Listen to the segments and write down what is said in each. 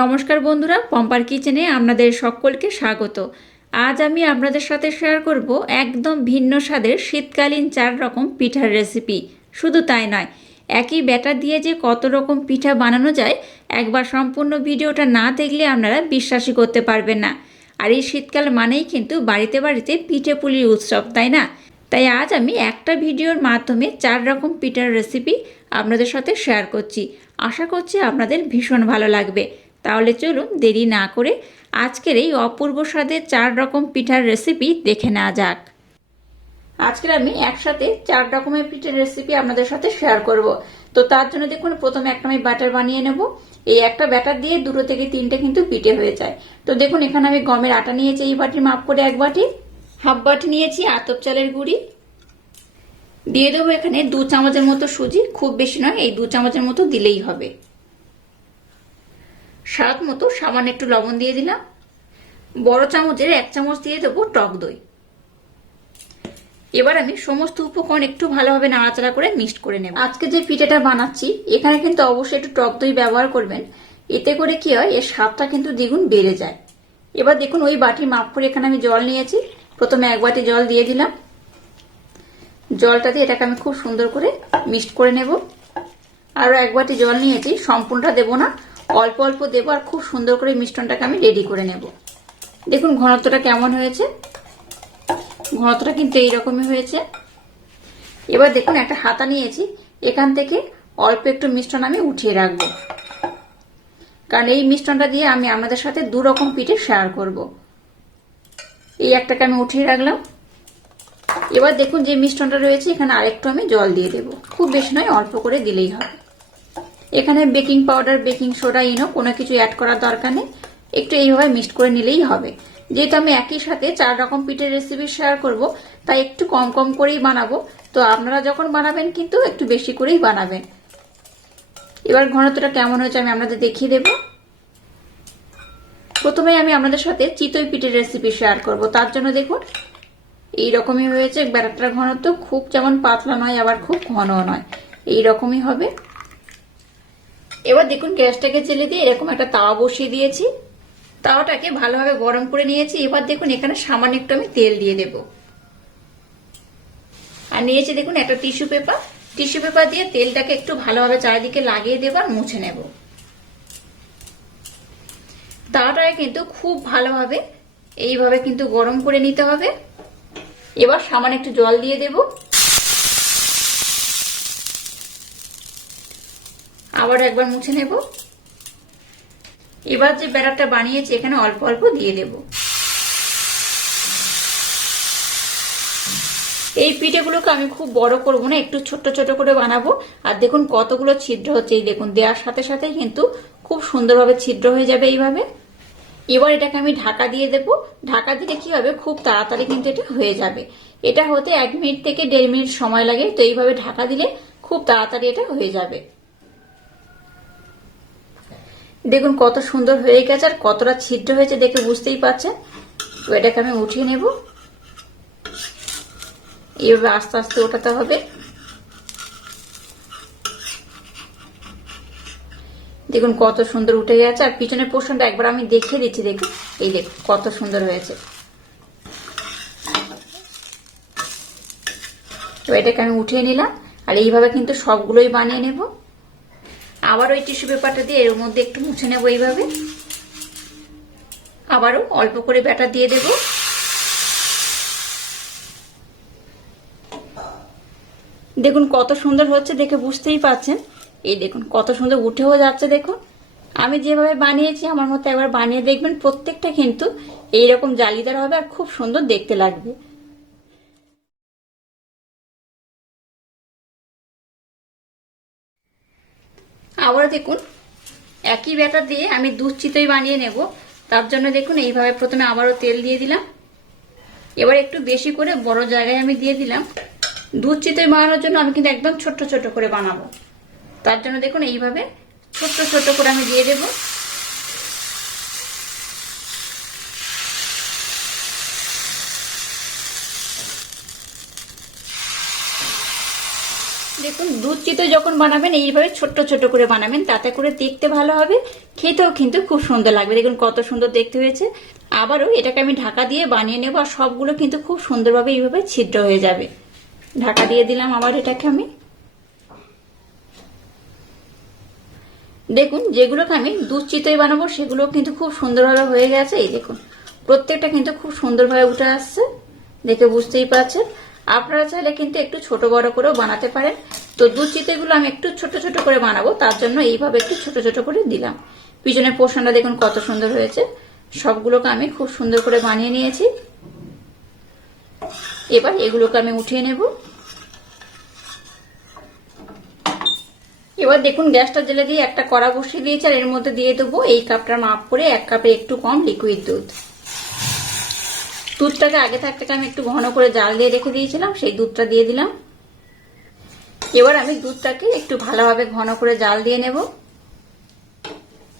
নমস্কার বন্ধুরা, পম্পার কিচেনে আপনাদের সকলকে স্বাগত। আজ আমি আপনাদের সাথে শেয়ার করব একদম ভিন্ন স্বাদের শীতকালীন চার রকম পিঠার রেসিপি শুধু তাই নয়, একই ব্যাটার দিয়ে যে কত রকম পিঠা বানানো যায়, একবার সম্পূর্ণ ভিডিওটা না দেখলে আপনারা বিশ্বাসই করতে পারবেন না। আর এই শীতকাল মানেই কিন্তু বাড়িতে বাড়িতে পিঠে পুলির উৎসব, তাই না? তাই আজ আমি একটা ভিডিওর মাধ্যমে চার রকম পিঠার রেসিপি আপনাদের সাথে শেয়ার করছি। আশা করছি আপনাদের ভীষণ ভালো লাগবে। তাহলে চলুন দেরি না করে আজকের এই অপূর্ব স্বাদের চার রকম পিঠার রেসিপি দেখে নেওয়া যাক। আজকের আমি একসাথে চার রকমের পিঠের রেসিপি আপনাদের সাথে শেয়ার করব। তো তার জন্য দেখুন, প্রথমে একটা আমি ব্যাটার বানিয়ে নেব। এই একটা ব্যাটার দিয়ে দুটো থেকে তিনটে কিন্তু পিঠে হয়ে যায়। তো দেখুন, এখানে আমি গমের আটা নিয়েছি এই বাটির মাপ করে এক বাটি। হাফ বাটি নিয়েছি আতপ চালের গুঁড়ি। দিয়ে দেবো এখানে দু চামচের মতো সুজি। খুব বেশি নয়, এই দু চামচের মতো দিলেই হবে। স্বাদ মতো সামান্য একটু লবণ দিয়ে দিলাম। বড় চামচের এক চামচ দিয়ে দেবো টক দই। এবার আমি সমস্ত উপকরণ একটু ভালোভাবে নাড়াচাড়া করে মিক্সড করে নেব। আজকে যে পিঠেটা বানাচ্ছি, এখানে কিন্তু অবশ্যই একটু টক দই ব্যবহার করবেন। এতে করে কি হয়, এর স্বাদটা কিন্তু দ্বিগুণ বেড়ে যায়। এবার দেখুন, ওই বাটির মাপ করে এখানে আমি জল নিয়েছি। প্রথমে এক বাটি জল দিয়ে দিলাম। জলটা দিয়ে এটাকে আমি খুব সুন্দর করে মিক্সড করে নেব। আরও এক বাটি জল নিয়েছি, সম্পূর্ণটা দেবো না। অল্প অল্প দেবো আর খুব সুন্দর করে মিষ্টনটাকে আমি রেডি করে নেব। দেখুন ঘনত্বটা কেমন হয়েছে? ঘনত্বটা কিন্তু এইরকমই হয়েছে। এবার দেখুন একটা হাতা নিয়েছি, এখান থেকে অল্প একটু মিষ্টন আমি উঠিয়ে রাখব। কারণ এই মিষ্টনটা দিয়ে আমি আমাদের সাথে দু রকম পিঠে শেয়ার করব। এই একটাকে আমি উঠিয়ে রাখলাম। এবার দেখুন যে মিষ্টনটা রয়েছে, এখানে আরেকটু আমি জল দিয়ে দেব। খুব বেশি নয়, অল্প করে দিলেই হবে। এখানে baking powder, baking soda Eno কোনো কিছু অ্যাড করার দরকার নেই। একটু এইভাবে মিক্সড করে নিলেই হবে। যেহেতু আমি একই সাথে চার রকম পিঠের রেসিপি শেয়ার করব, তাই একটু কম কম করেই বানাবো। তো আপনারা যখন বানাবেন কিন্তু একটু বেশি করেই বানাবেন। এবার ঘনত্বটা কেমন হয়েছে আমি আপনাদের দেখিয়ে দেব। প্রথমে আমি আপনাদের সাথে চিতই পিঠের রেসিপি শেয়ার করব। তার জন্য দেখুন এই রকমই হয়েছে। ব্যাটারটার ঘনত্ব খুব যেমন পাতলা নয়, আবার খুব ঘনও নয়। এই রকমই হবে। এবার দেখুন গ্যাসটাকে জেলে দিয়ে এরকম একটা তাওয়া বসিয়ে দিয়েছি। তাওয়াটাকে ভালোভাবে গরম করে নিয়েছি। এবার দেখুন এখানে সামান্য একটু আমি তেল দিয়ে দেব। আর নিয়েছি দেখুন একটা টিস্যু পেপার। টিস্যু পেপার দিয়ে তেলটাকে একটু ভালোভাবে চারিদিকে লাগিয়ে দেবো আর মুছে নেব। তাওয়াটাকে কিন্তু খুব ভালোভাবে এইভাবে কিন্তু গরম করে নিতে হবে। এবার সামান্য একটু জল দিয়ে দেবো। আবার একবার মুছে নেব। এবার যে ব্যাটারটা বানিয়েছি, এখানে অল্প অল্প দিয়ে দেব। এই পিঠেগুলোকে আমি খুব বড় করব না, একটু ছোট ছোট করে বানাবো। আর দেখুন কতগুলো ছিদ্র হচ্ছে, এই দেখুন, দেওয়ার সাথে সাথে কিন্তু খুব সুন্দরভাবে ছিদ্র হয়ে যাবে এইভাবে। এবার এটাকে আমি ঢাকা দিয়ে দেব। ঢাকা দিলে কি হবে? খুব তাড়াতাড়ি কিন্তু এটা হয়ে যাবে। এটা হতে এক মিনিট থেকে দেড় মিনিট সময় লাগে। তো এইভাবে ঢাকা দিলে খুব তাড়াতাড়ি এটা হয়ে যাবে। দেখুন কত সুন্দর হয়ে গেছে আর কতটা ছিদ্র হয়েছে দেখে বুঝতেই পারছেন তো এটাকে আমি উঠিয়ে নেব। এইভাবে আস্তে আস্তে ওঠাতে হবে। দেখুন কত সুন্দর উঠে গেছে আর পিছনের পোর্শনটা একবার আমি দেখিয়ে দিচ্ছি, দেখুন। এই দেখুন কত সুন্দর হয়েছে। তো এটাকে আমি উঠিয়ে নিলাম আর এইভাবে কিন্তু সবগুলোই বানিয়ে নেব। আবার ওই টিস্যু পেপারটা দিয়ে এর মধ্যে একটু মুছে নেব এইভাবে। আবারও অল্প করে ব্যাটার দিয়ে দেব। দেখুন কত সুন্দর হচ্ছে দেখে বুঝতেই পাচ্ছেন। এই দেখুন কত সুন্দর উঠেও যাচ্ছে দেখুন। আমি যেভাবে বানিয়েছি, আমার মতো একবার বানিয়ে দেখবেন, প্রত্যেকটা কিন্তু এইরকম জালিদার হবে আর খুব সুন্দর দেখতে লাগবে। আবারও দেখুন, একই ব্যাটার দিয়ে আমি দুধ চিতই বানিয়ে নেব। তার জন্য দেখুন, এইভাবে প্রথমে আবারও তেল দিয়ে দিলাম। এবার একটু বেশি করে বড় জায়গায় আমি দিয়ে দিলাম। দুধ চিতই বানানোর জন্য আমি কিন্তু একদম ছোট্ট ছোট করে বানাবো। তার জন্য দেখুন, এইভাবে ছোট্ট ছোট করে আমি দিয়ে দেব। দেখুন, দুধ চিতই যখন বানাবেন, এইভাবে ছোট্ট ছোট করে বানাবেন, তাতে করে দেখতে ভালো হবে, খেতেও কিন্তু খুব সুন্দর লাগবে। দেখুন কত সুন্দর দেখতে হয়েছে। আবারও এটাকে আমি ঢাকা দিয়ে বানিয়ে নেব, আর সবগুলো কিন্তু খুব সুন্দরভাবে এইভাবে ছিদ্র হয়ে যাবে। ঢাকা দিয়ে দিলাম আবার এটাকে আমি। দেখুন, যেগুলোকে আমি দুধ চিতই বানাবো সেগুলো কিন্তু খুব সুন্দরভাবে হয়ে গেছে। এই দেখুন, প্রত্যেকটা কিন্তু খুব সুন্দরভাবে উঠে আসছে। দেখে বুঝতেই পারছেন। আপনারা চাইলে কিন্তু একটু ছোট বড় করেও বানাতে পারেন। তো দুধ চিতইগুলো আমি একটু ছোট ছোট করে বানাবো, তার জন্য এইভাবে একটু ছোট ছোট করে দিলাম। পিছনের পোষণটা দেখুন কত সুন্দর হয়েছে। সবগুলোকে আমি খুব সুন্দর করে বানিয়ে নিয়েছি। এবার এগুলোকে আমি উঠিয়ে নেব। এবার দেখুন গ্যাসটা জেলে দিয়ে একটা কড়া বসিয়ে দিয়েছি, আর এর মধ্যে দিয়ে দেবো এই কাপটার মাপ করে এক কাপে একটু কম লিকুইড দুধ। দুধটাকে আগে থাকতে আমি একটু ঘন করে জাল দিয়ে রেখে দিয়েছিলাম, সেই দুধটা দিয়ে দিলাম। এবার আমি দুধটাকে একটু ভালোভাবে ঘন করে জাল দিয়ে নেব।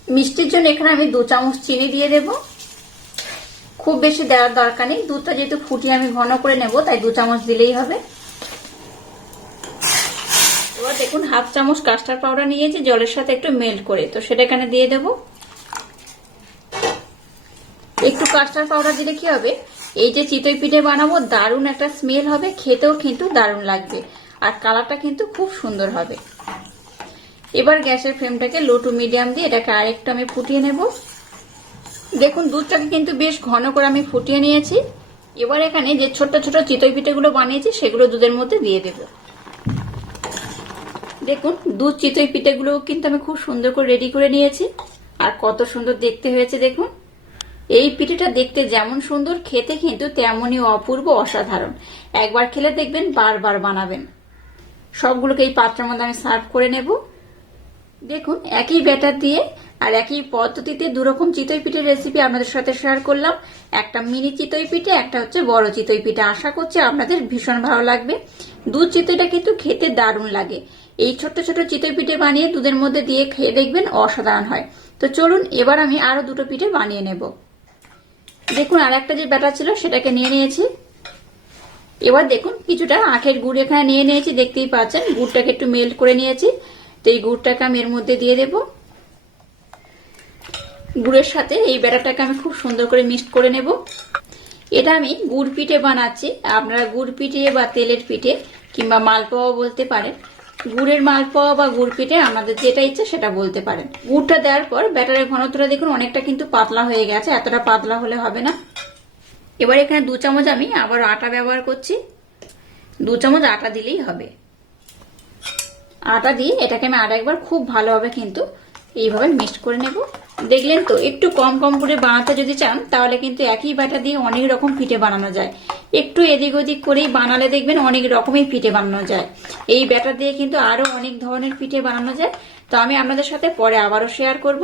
মিষ্টির জন্য এখানে আমি দু চামচ চিনি দিয়ে দেব। খুব বেশি দেওয়ার দরকার নেই, দুধটা যেহেতু ফুটিয়ে আমি ঘন করে নেব, তাই দু চামচ দিলেই হবে। এবার দেখুন, হাফ চামচ কাস্টার্ড পাউডার নিয়েছি, জলের সাথে একটু মেল্ট করে, তো সেটা এখানে দিয়ে দেব। একটু কাস্টার্ড পাউডার দিলে কি হবে? এই যে চিতই পিঠে বানাবো, দারুণ একটা স্মেল হবে, খেতেও কিন্তু দারুণ লাগবে। আর কালারটা কিন্তু খুব সুন্দর হবে। এবার গ্যাসের ফ্লেমটাকে লো টু মিডিয়াম দিয়ে এটাকে আরেকটু আমি ফুটিয়ে নেব। দেখুন, দুধটাকে কিন্তু বেশ ঘন করে আমি ফুটিয়ে নিয়েছি। এবার এখানে যে ছোট ছোট চিতই পিঠেগুলো বানিয়েছি, সেগুলো দুধের মধ্যে দিয়ে দেবো। দেখুন দুধ চিতই পিঠেগুলো কিন্তু আমি খুব সুন্দর করে রেডি করে নিয়েছি। আর কত সুন্দর দেখতে হয়েছে, দেখুন। এই পিঠেটা দেখতে যেমন সুন্দর, খেতে কিন্তু তেমনই অপূর্ব অসাধারণ। একবার খেলে দেখবেন, বারবার বানাবেন। সবগুলোকে এই পাত্রের মধ্যে আমি সার্ভ করে নেব। দেখুন, একই ব্যাটার দিয়ে আর একই পদ্ধতিতে দুরকম চিতই পিঠের রেসিপি আপনাদের সাথে শেয়ার করলাম। একটা মিনি চিতই পিঠে, একটা হচ্ছে বড় চিতই পিঠে। আশা করছি আপনাদের ভীষণ ভালো লাগবে। দুধ চিতইটা কিন্তু খেতে দারুণ লাগে। এই ছোট্ট ছোট চিতই পিঠে বানিয়ে দুধের মধ্যে দিয়ে খেয়ে দেখবেন অসাধারণ হয়। তো চলুন, এবার আমি আরও দুটো পিঠে বানিয়ে নেব। দেখুন আর একটা যে ব্যাটার ছিল, সেটাকে নিয়ে নিয়েছি। এবার দেখুন, কিছুটা আখের গুড় এখানে নিয়ে নিয়েছি, দেখতেই পাচ্ছেন। গুড়টাকে একটু মেল্ট করে নিয়েছি। তো এই গুড়টাকে আমি এর মধ্যে দিয়ে দেব। গুড়ের সাথে এই ব্যাটারটাকে আমি খুব সুন্দর করে মিক্সড করে নেব। এটা আমি গুড় পিঠে বানাচ্ছি। আপনারা গুড় পিঠে বা তেলের পিঠে কিংবা মালপোয়া বলতে পারেন। গুড়ের মালপোয়া বা গুড় পিঠে আমাদের যেটা ইচ্ছে সেটা বলতে পারেন। গুড়টা দেওয়ার পর ব্যাটারের ঘনত্বটা দেখুন, অনেকটা কিন্তু পাতলা হয়ে গেছে, এতটা পাতলা হলে হবে না। এবার এখানে দু চামচ আমি আবার আটা ব্যবহার করছি। দু চামচ আটা দিলেই হবে। আটা দিয়ে এটাকে আমি আর একবার খুব ভালোভাবে কিন্তু এইভাবে মিক্সড করে নেব। দেখলেন তো, একটু কম কম করে বানাতে যদি চান, তাহলে কিন্তু একই বাটা দিয়ে অনেক রকম পিঠে বানানো যায়। একটু এদিক ওদিক করেই বানালে দেখবেন অনেক রকমের পিঠে বানানো যায়। এই ব্যাটার দিয়ে কিন্তু আরও অনেক ধরনের পিঠে বানানো যায়। তো আমি আপনাদের সাথে পরে আবারও শেয়ার করব।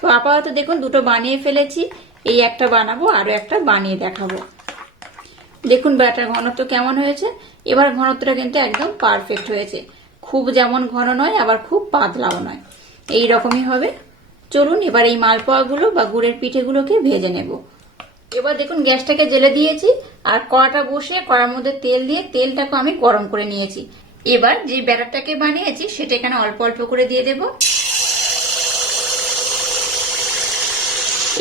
তো আপাতত দেখুন, দুটো বানিয়ে ফেলেছি। এই একটা বানাবো, আরও একটা বানিয়ে দেখাবো। দেখুন ব্যাটার ঘনত্ব কেমন হয়েছে। এবার ঘনত্বটা কিন্তু একদম পারফেক্ট হয়েছে। খুব যেমন ঘন নয়, আবার খুব পাতলাও নয়। এই রকমই হবে। চলুন, এবার এই মালপোয়াগুলো বা গুড়ের পিঠেগুলোকে ভেজে নেব। এবার দেখুন, গ্যাসটাকে জেলে দিয়েছি আর কড়াটা বসিয়ে কড়ার মধ্যে তেল দিয়ে তেলটাকে আমি গরম করে নিয়েছি। এবার যে ব্যাটারটাকে বানিয়েছি, সেটা এখানে অল্প অল্প করে দিয়ে দেব।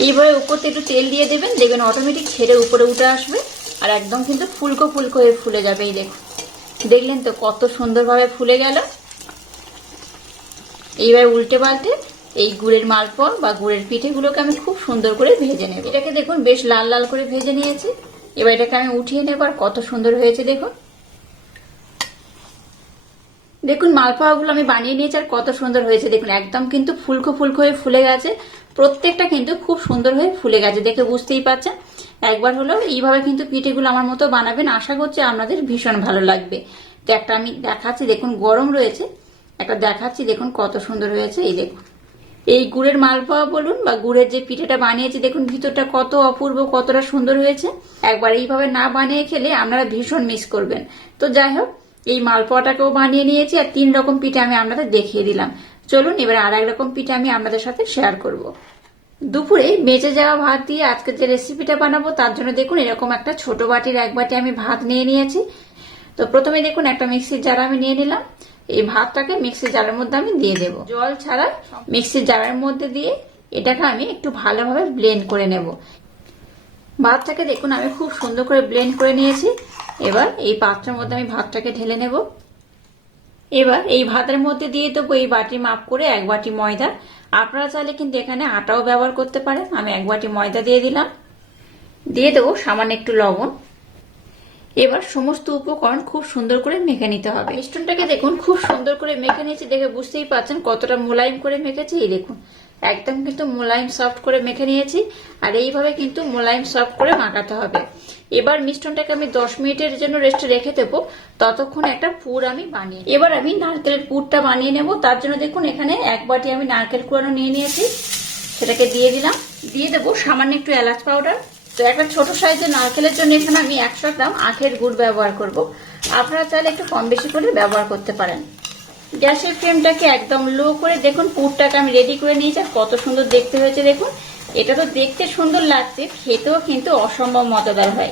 এইবারে উপরতে একটু তেল দিয়ে দেবেন, দেখবেন অটোমেটিক ছেড়ে উপরে উঠে আসবে আর একদম কিন্তু ফুলকো ফুলকো হয়ে ফুলে যাবে, এই দেখুন। দেখলেন তো কত সুন্দরভাবে ফুলে গেল। এইবার উল্টে পাল্টে এই গুড়ের মালপোয়া বা গুড়ের পিঠেগুলোকে আমি খুব সুন্দর করে ভেজে নেব। এটাকে দেখুন বেশ লাল লাল করে ভেজে নিয়েছি। এবার এটাকে আমি উঠিয়ে নেব আর কত সুন্দর হয়েছে দেখুন। দেখুন মালপোয়াগুলো আমি বানিয়ে নিয়েছি আর কত সুন্দর হয়েছে দেখুন। একদম কিন্তু ফুলকো ফুলকো হয়ে ফুলে গেছে। প্রত্যেকটা কিন্তু খুব সুন্দর হয়ে ফুলে গেছে দেখে বুঝতেই পারছেন। একবার হলো এইভাবে কিন্তু পিঠেগুলো আমার মতো বানাবেন। আশা করছি আপনাদের ভীষণ ভালো লাগবে। তো একটা আমি দেখাচ্ছি, দেখুন গরম রয়েছে। একটা দেখাচ্ছি, দেখুন কত সুন্দর হয়েছে, এই দেখুন। এই গুড়ের মালপোয়া বলুন বা গুড়ের যে পিঠেটা বানিয়েছি, দেখুন ভিতরটা কত অপূর্ব, কতটা সুন্দর হয়েছে। একবার এইভাবে না বানিয়ে খেলে আপনারা ভীষণ মিস করবেন। তো যাই হোক, এই মালপোয়াটাকেও বানিয়ে নিয়েছি আর তিন রকম পিঠে আমি আপনাদের দেখিয়ে দিলাম। চলুন এবার আর এক রকম পিঠে আমি আপনাদের সাথে শেয়ার করব। দুপুরে বেঁচে যাওয়া ভাত দিয়ে আজকে যে রেসিপিটা বানাবো, তার জন্য দেখুন এরকম একটা ছোট বাটির এক বাটি আমি ভাত নিয়ে নিয়েছি। তো প্রথমে দেখুন একটা মিক্সির জার আমি নিয়ে নিলাম। এই ভাতটাকে মিক্সি জারের মধ্যে আমি দিয়ে দেব। জল ছাড়া মিক্সি জারের মধ্যে দিয়ে এটাকে আমি একটু ভালোভাবে ব্লেন্ড করে নেব। ভাতটাকে দেখুন, আমি খুব সুন্দর করে ব্লেন্ড করে নিয়েছি। এবার এই পাত্রের মধ্যে আমি ভাতটাকে ঢেলে নেব। এবার এই ভাতের মধ্যে দিয়ে দেবো এই বাটি মাপ করে এক বাটি ময়দা। আপনারা চাইলে কিন্তু এখানে আটাও ব্যবহার করতে পারেন। আমি এক বাটি ময়দা দিয়ে দিলাম। দিয়ে দেবো সামান্য একটু লবণ। এবার সমস্ত উপকরণ খুব সুন্দর করে মেখে নিতে হবে। মিষ্টনটাকে দেখুন, খুব সুন্দর করে মেখে নিয়েছি দেখে বুঝতেই পারছেন কতটা মোলায়েম করে মেখেছি। এই দেখুন, একদম কিন্তু মোলায়েম সফট করে মেখে নিয়েছি আর এইভাবে কিন্তু মোলায়েম সফট করে মাখাতে হবে। এবার মিষ্টনটাকে আমি দশ মিনিটের জন্য রেস্টে রেখে দেবো। ততক্ষণ একটা পুর আমি বানিয়ে এবার আমি নারকেলের পুরটা বানিয়ে নেব। তার জন্য দেখুন, এখানে এক বাটি আমি নারকেল কুড়ানো নিয়ে নিয়েছি। সেটাকে দিয়ে দিলাম। দিয়ে দেবো সামান্য একটু এলাচ পাউডার। তো একটা ছোট সাইজের নারকেলের জন্য এখানে আমি একশো গ্রাম আখের গুড় ব্যবহার করব। আপনারা চাইলে একটু কম বেশি করে ব্যবহার করতে পারেন। গ্যাসের ফ্লেমটাকে একদম লো করে দেখুন, পুরটাকে আমি রেডি করে নিয়েছি আর কত সুন্দর দেখতে হয়েছে দেখুন। এটা তো দেখতে সুন্দর লাগছে, খেতেও কিন্তু অসম্ভব মজাদার হয়।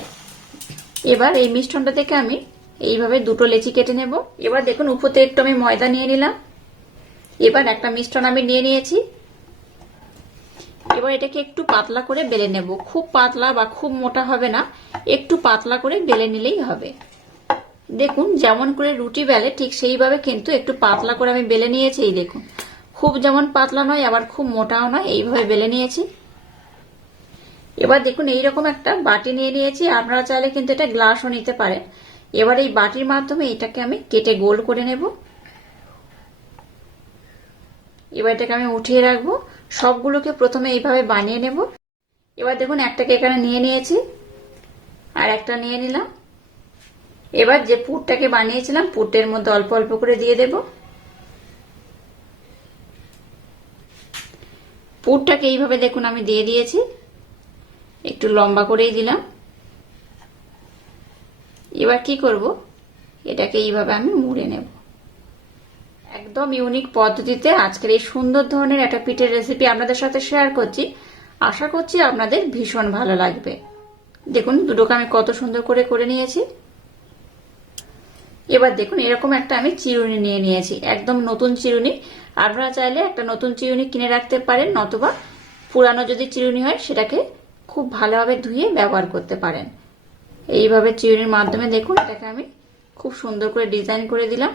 এবার এই মিষ্টনটা থেকে আমি এইভাবে দুটো লেচি কেটে নেব। এবার দেখুন, উপরে একটু আমি ময়দা নিয়ে নিলাম। এবার একটা মিষ্টন আমি নিয়ে নিয়েছি। এবার এটাকে একটু পাতলা করে বেলে নেব। খুব পাতলা বা খুব মোটা হবে না। একটু পাতলা করে বেলে নিলেই হবে। দেখুন, যেমন করে রুটি বেলে, ঠিক সেইভাবে কিন্তু একটু পাতলা করে আমি বেলে নিয়েছি, এই দেখুন। খুব যেমন পাতলা নয়, আবার খুব মোটাও নয়, এইভাবে বেলে নিয়েছি। এবার দেখুন, এইরকম একটা বাটি নিয়ে নিয়েছি। আপনারা চাইলে কিন্তু এটা গ্লাসও নিতে পারেন। এবার এই বাটির মাধ্যমে এটাকে আমি কেটে গোল করে নেব। এবার এটাকে আমি উঠিয়ে রাখব। সবগুলোকে প্রথমে এইভাবে বানিয়ে নেব। এবার দেখুন, একটাকে এখানে নিয়ে নিয়েছি আর একটা নিয়ে নিলাম। এবার যে পুরটাকে বানিয়েছিলাম, পুরটের মধ্যে অল্প অল্প করে দিয়ে দেব। পুরটাকে এইভাবে দেখুন, আমি দিয়ে দিয়েছি। একটু লম্বা করেই দিলাম। এবার কি করব? এটাকে এইভাবে আমি মুড়ে নেব। একদম ইউনিক পদ্ধতিতে আজকের এই সুন্দর ধরনের একটা পিঠের রেসিপি আপনাদের সাথে শেয়ার করছি। আশা করছি আপনাদের ভীষণ ভালো লাগবে। দেখুন, দুটোকে আমি কত সুন্দর করে করে নিয়েছি। এবার দেখুন, এরকম একটা আমি চিরুনি নিয়ে নিয়েছি। একদম নতুন চিরুনি। আপনারা চাইলে একটা নতুন চিরুনি কিনে রাখতে পারেন, নতুবা পুরানো যদি চিরুনি হয়, সেটাকে খুব ভালোভাবে ধুয়ে ব্যবহার করতে পারেন। এইভাবে চিরুনির মাধ্যমে দেখুন, এটাকে আমি খুব সুন্দর করে ডিজাইন করে দিলাম।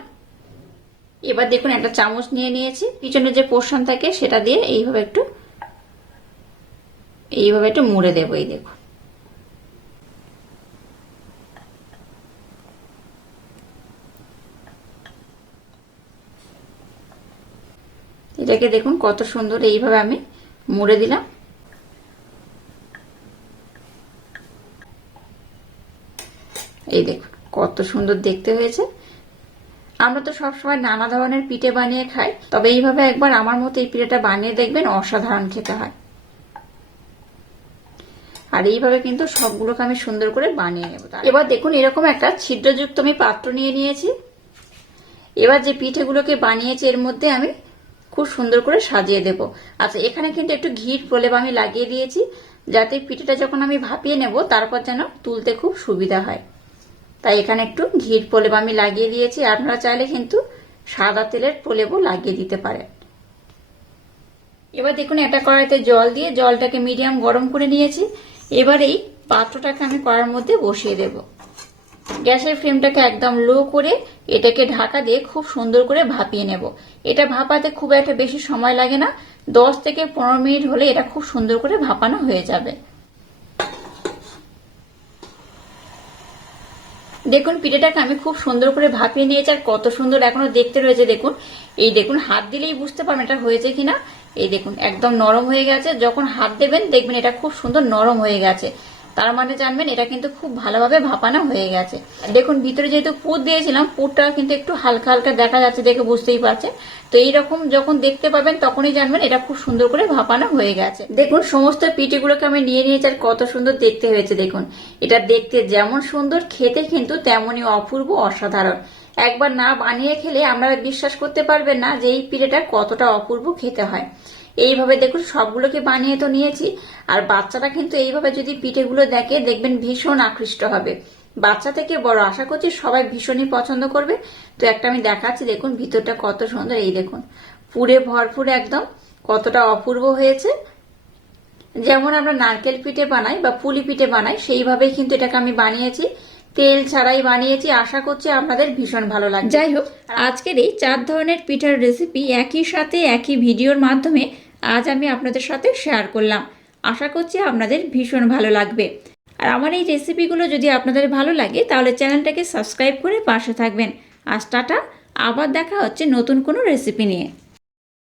এবার দেখুন, একটা চামচ নিয়ে নিয়েছি। পিছনে যে পোর্শন থাকে, সেটা দিয়ে এইভাবে একটু এইভাবে একটু মুড়ে দেবো, এই দেখুন। এটাকে দেখুন, কত সুন্দর এইভাবে আমি মুড়ে দিলাম। এই দেখুন, কত সুন্দর দেখতে হয়েছে। আমরা তো সবসময় নানা ধরনের পিঠে বানিয়ে খাই, তবে এইভাবে একবার আমার মতো এই পিঠেটা বানিয়ে দেখবেন অসাধারণ খেতে হয়। আর এইভাবে কিন্তু সবগুলোকে আমি সুন্দর করে বানিয়ে নেব। এবার দেখুন, এরকম একটা ছিদ্রযুক্ত আমি পাত্র নিয়ে নিয়েছি। এবার যে পিঠেগুলোকে বানিয়েছি, এর মধ্যে আমি খুব সুন্দর করে সাজিয়ে দেব। আচ্ছা এখানে কিন্তু একটু ঘির প্রলেপ আমি লাগিয়ে দিয়েছি, যাতে পিঠেটা যখন আমি ভাপিয়ে নেব, তারপর যেন তুলতে খুব সুবিধা হয়। তাই এখানে একটু ঘির প্রলেপ আমি লাগিয়ে দিয়েছি। আপনারা চাইলে কিন্তু সাদা তেলের প্রলেপও লাগিয়ে দিতে পারেন। এবার দেখুন, একটা কড়াইতে জল দিয়ে জলটাকে মিডিয়াম গরম করে নিয়েছি। এবার এই পাত্রটাকে আমি কড়ার মধ্যে বসিয়ে দেব। গ্যাসের ফ্লেমটাকে একদম লো করে এটাকে ঢাকা দিয়ে খুব সুন্দর করে ভাপিয়ে নেব। এটা ভাপাতে খুব একটা বেশি সময় লাগে না। দশ থেকে পনেরো মিনিট হলে এটা খুব সুন্দর করে ভাপানো হয়ে যাবে। দেখুন, পিঠেটাকে আমি খুব সুন্দর করে ভাপিয়ে নিয়েছি আর কত সুন্দর এখনও দেখতে রয়েছে, দেখুন। এই দেখুন, হাত দিলেই বুঝতে পারবেন এটা হয়েছে কিনা। এই দেখুন, একদম নরম হয়ে গেছে। যখন হাত দেবেন, দেখবেন এটা খুব সুন্দর নরম হয়ে গেছে। তার মানে জানবেন এটা কিন্তু খুব ভালোভাবে ভাপানো হয়ে গেছে। দেখুন, ভিতরে যেহেতু পুর দিয়েছিলাম পুরটা কিন্তু একটু হালকা হালকা দেখা যাচ্ছে দেখে বুঝতেই পারছেন। তো এইরকম যখন দেখতে পাবেন, তখনই জানবেন এটা খুব সুন্দর করে ভাপানো হয়ে গেছে। দেখুন, সমস্ত পিঠেগুলোকে আমি নিয়ে নিয়েছি আর কত সুন্দর দেখতে হয়েছে, দেখুন। এটা দেখতে যেমন সুন্দর, খেতে কিন্তু তেমনই অপূর্ব, অসাধারণ। একবার না বানিয়ে খেলে আমরা বিশ্বাস করতে পারবেন না যে এই পিঠেটা কতটা অপূর্ব খেতে হয়। এইভাবে দেখুন, সবগুলোকে বানিয়ে তো নিয়েছি। আর বাচ্চারা কিন্তু এইভাবে যদি পিঠেগুলো দেখে, দেখবেন ভীষণ আকৃষ্ট হবে। বাচ্চা থেকে বড়, আশা করছি সবাই ভীষণই পছন্দ করবে। তো একটা আমি দেখাচ্ছি, দেখুন ভিতরটা কত সুন্দর, এই দেখুন। পুরে ভরপুর একদম, কতটা অপূর্ব হয়েছে। যেমন আমরা নারকেল পিঠে বানাই বা পুলি পিঠে বানাই, সেইভাবেই কিন্তু এটাকে আমি বানিয়েছি। তেল ছাড়াই বানিয়েছি, আশা করছি আপনাদের ভীষণ ভালো লাগবে। যাই হোক, আজকের এই চার ধরনের পিঠার রেসিপি একই সাথে একই ভিডিওর মাধ্যমে আজ আমি আপনাদের সাথে শেয়ার করলাম। আশা করছি আপনাদের ভীষণ ভালো লাগবে। আর আমার এই রেসিপিগুলো যদি আপনাদের ভালো লাগে, তাহলে চ্যানেলটাকে সাবস্ক্রাইব করে পাশে থাকবেন। আর টাটা, আবার দেখা হচ্ছে নতুন কোনো রেসিপি নিয়ে।